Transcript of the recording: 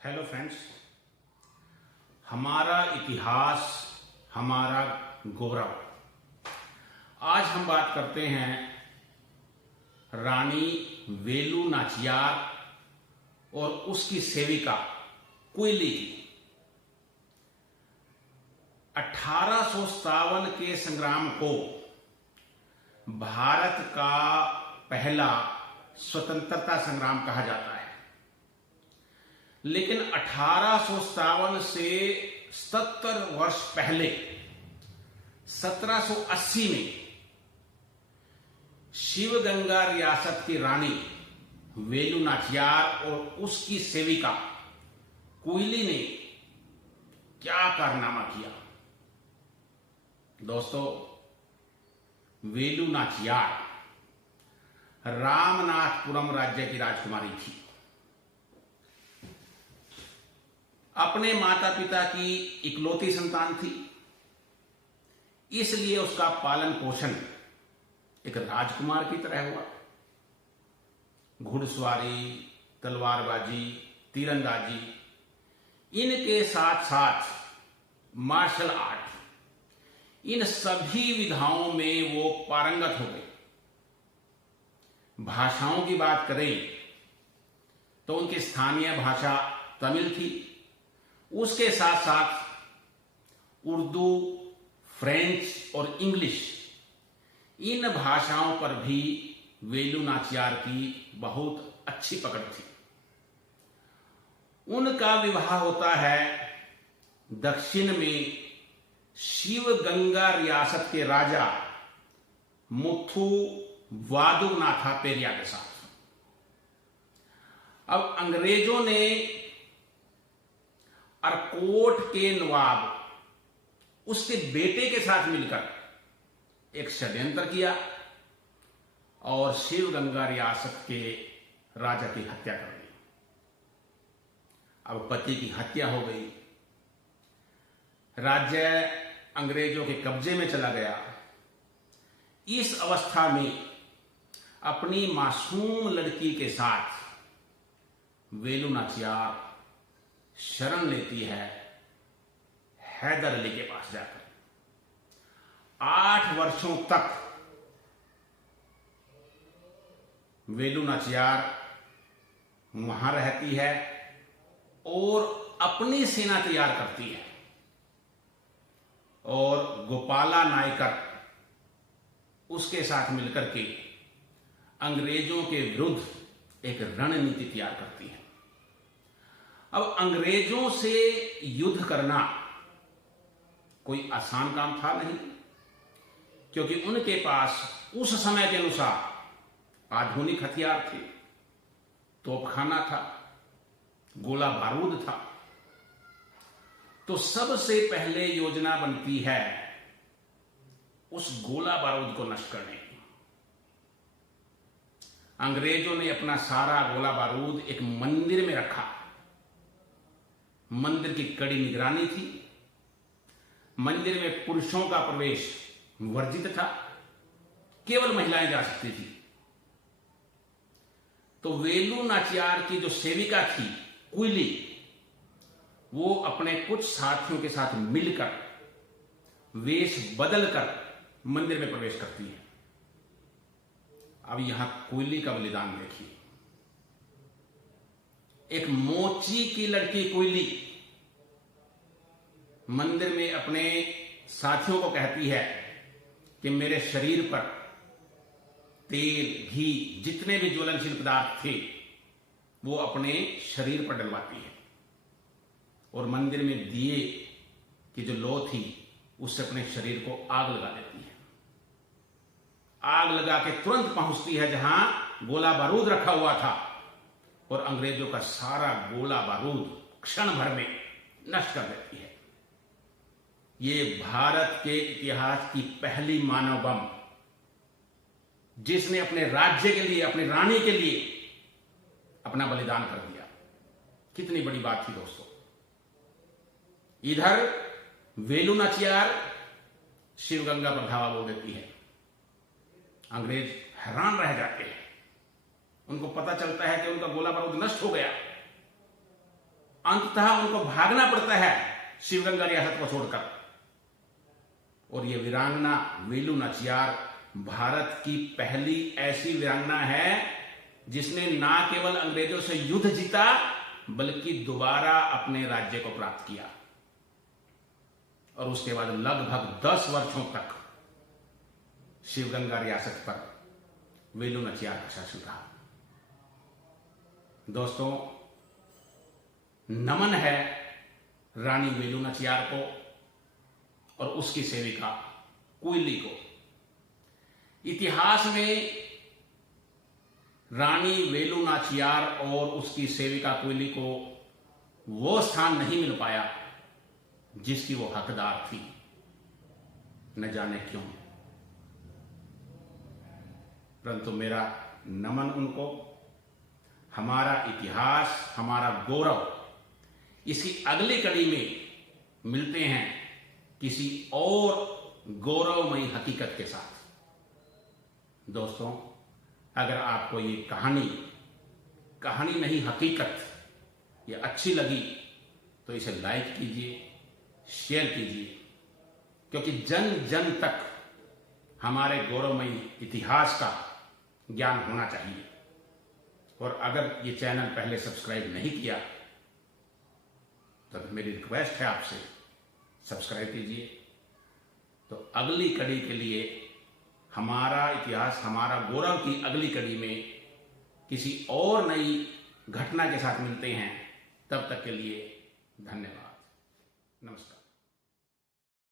Hello friends, हमारा इतिहास, हमारा गौरव। आज हम बात करते हैं रानी वेलु नाचियार और उसकी सेविका कुइली की। 1857 के संग्राम को भारत का पहला स्वतंत्रता संग्राम कहा जाता है, लेकिन 1857 से 70 वर्ष पहले 1780 में शिवगंगा रियासत की रानी वेलु नाचियार और उसकी सेविका कुइली ने क्या कारनामा किया। दोस्तों, वेलु नाचियार रामनाथपुरम राज्य की राजकुमारी थी। अपने माता पिता की इकलौती संतान थी, इसलिए उसका पालन पोषण एक राजकुमार की तरह हुआ। घुड़सवारी, तलवारबाजी, तीरंदाजी, इनके साथ साथ मार्शल आर्ट, इन सभी विधाओं में वो पारंगत हो गए। भाषाओं की बात करें तो उनकी स्थानीय भाषा तमिल थी, उसके साथ साथ उर्दू, फ्रेंच और इंग्लिश, इन भाषाओं पर भी वेलु नाचियार की बहुत अच्छी पकड़ थी। उनका विवाह होता है दक्षिण में शिवगंगा रियासत के राजा मुथु वादुनाथा पेरिया के साथ। अब अंग्रेजों ने अरकोट के नवाब उसके बेटे के साथ मिलकर एक षड्यंत्र किया और शिवगंगा रियासत के राजा की हत्या कर दी। अब पति की हत्या हो गई, राज्य अंग्रेजों के कब्जे में चला गया। इस अवस्था में अपनी मासूम लड़की के साथ वेलु नाचियार शरण लेती है हैदर अली के पास जाकर। 8 वर्षों तक वेलु नाचियार वहां रहती है और अपनी सेना तैयार करती है और गोपाला नायकर उसके साथ मिलकर के अंग्रेजों के विरुद्ध एक रणनीति तैयार करती है। अब अंग्रेजों से युद्ध करना कोई आसान काम था नहीं, क्योंकि उनके पास उस समय के अनुसार आधुनिक हथियार थे, तोपखाना था, गोला बारूद था। तो सबसे पहले योजना बनती है उस गोला बारूद को नष्ट करने की। अंग्रेजों ने अपना सारा गोला बारूद एक मंदिर में रखा। मंदिर की कड़ी निगरानी थी। मंदिर में पुरुषों का प्रवेश वर्जित था, केवल महिलाएं जा सकती थी। तो वेलु नाचियार की जो सेविका थी कुइली, वो अपने कुछ साथियों के साथ मिलकर वेश बदलकर मंदिर में प्रवेश करती है। अब यहां कुइली का बलिदान देखिए। एक मोची की लड़की कुइली मंदिर में अपने साथियों को कहती है कि मेरे शरीर पर तेल, घी, जितने भी ज्वलनशील पदार्थ थे वो अपने शरीर पर डलवाती है और मंदिर में दिए की जो लौ थी उससे अपने शरीर को आग लगा देती है। आग लगा के तुरंत पहुंचती है जहां गोला बारूद रखा हुआ था और अंग्रेजों का सारा गोला बारूद क्षण भर में नष्ट कर देती है। ये भारत के इतिहास की पहली मानव बम, जिसने अपने राज्य के लिए, अपनी रानी के लिए अपना बलिदान कर दिया। कितनी बड़ी बात थी दोस्तों। इधर वेलु नाचियार शिवगंगा पर धावा बोल देती है। अंग्रेज हैरान रह जाते हैं। उनको पता चलता है कि उनका गोला बारूद नष्ट हो गया। अंततः उनको भागना पड़ता है शिवगंगा रियासत को छोड़कर। और ये वीरांगना वेलू नाचियार भारत की पहली ऐसी वीरांगना है जिसने ना केवल अंग्रेजों से युद्ध जीता बल्कि दोबारा अपने राज्य को प्राप्त किया। और उसके बाद लगभग 10 वर्षों तक शिवगंगा रियासत पर वेलू नाचियार का शासन रहा। दोस्तों, नमन है रानी वेलू नाचियार को और उसकी सेविका कुइली को। इतिहास में रानी वेलू नाचियार और उसकी सेविका कुइली को वो स्थान नहीं मिल पाया जिसकी वो हकदार थी, न जाने क्यों। परंतु मेरा नमन उनको। हमारा इतिहास, हमारा गौरव, इसी अगली कड़ी में मिलते हैं किसी और गौरवमयी हकीकत के साथ। दोस्तों, अगर आपको ये कहानी नहीं हकीकत ये अच्छी लगी तो इसे लाइक कीजिए, शेयर कीजिए, क्योंकि जन जन तक हमारे गौरवमयी इतिहास का ज्ञान होना चाहिए। और अगर ये चैनल पहले सब्सक्राइब नहीं किया तो मेरी रिक्वेस्ट है आपसे सब्सक्राइब कीजिए। तो अगली कड़ी के लिए, हमारा इतिहास, हमारा गौरव की अगली कड़ी में किसी और नई घटना के साथ मिलते हैं। तब तक के लिए धन्यवाद। नमस्कार।